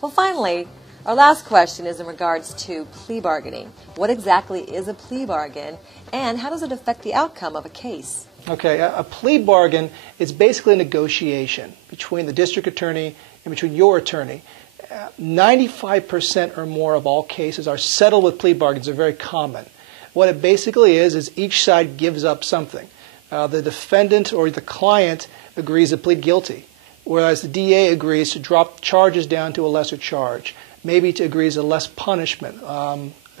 Well, finally, our last question is in regards to plea bargaining. What exactly is a plea bargain, and how does it affect the outcome of a case? Okay, a plea bargain is basically a negotiation between the district attorney and between your attorney. 95% or more of all cases are settled with plea bargains. They're very common. What it basically is each side gives up something. The defendant or the client agrees to plead guilty, whereas the DA agrees to drop charges down to a lesser charge, maybe to agrees to less punishment,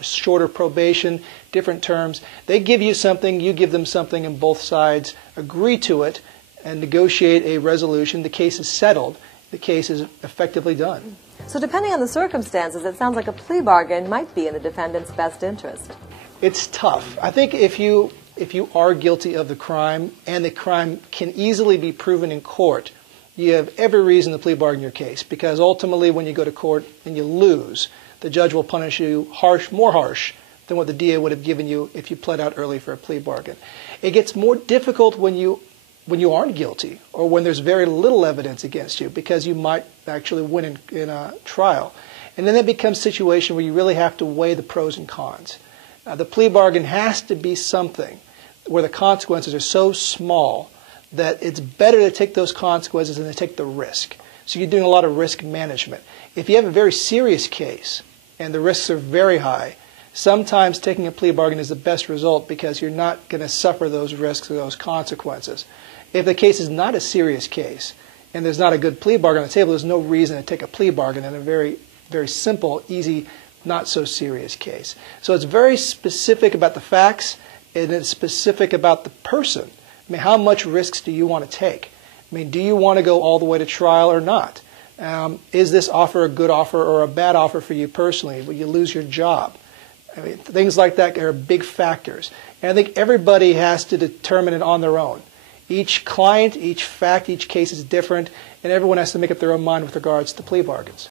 shorter probation, different terms. They give you something, you give them something, and both sides agree to it and negotiate a resolution. The case is settled. The case is effectively done. So depending on the circumstances, it sounds like a plea bargain might be in the defendant's best interest. It's tough. I think if you are guilty of the crime and the crime can easily be proven in court, you have every reason to plea bargain your case, because ultimately when you go to court and you lose, the judge will punish you more harsh than what the DA would have given you if you pled out early for a plea bargain. It gets more difficult when you aren't guilty or when there's very little evidence against you, because you might actually win in a trial. And then it becomes a situation where you really have to weigh the pros and cons. The plea bargain has to be something where the consequences are so small that it's better to take those consequences than to take the risk. So you're doing a lot of risk management. If you have a very serious case and the risks are very high, sometimes taking a plea bargain is the best result, because you're not going to suffer those risks or those consequences. If the case is not a serious case and there's not a good plea bargain on the table, there's no reason to take a plea bargain in a very, very simple, easy, not so serious case. So it's very specific about the facts, and it's specific about the person. I mean, how much risks do you want to take? I mean, do you want to go all the way to trial or not? Is this offer a good offer or a bad offer for you personally? Will you lose your job? I mean, things like that are big factors. And I think everybody has to determine it on their own. Each client, each fact, each case is different, and everyone has to make up their own mind with regards to plea bargains.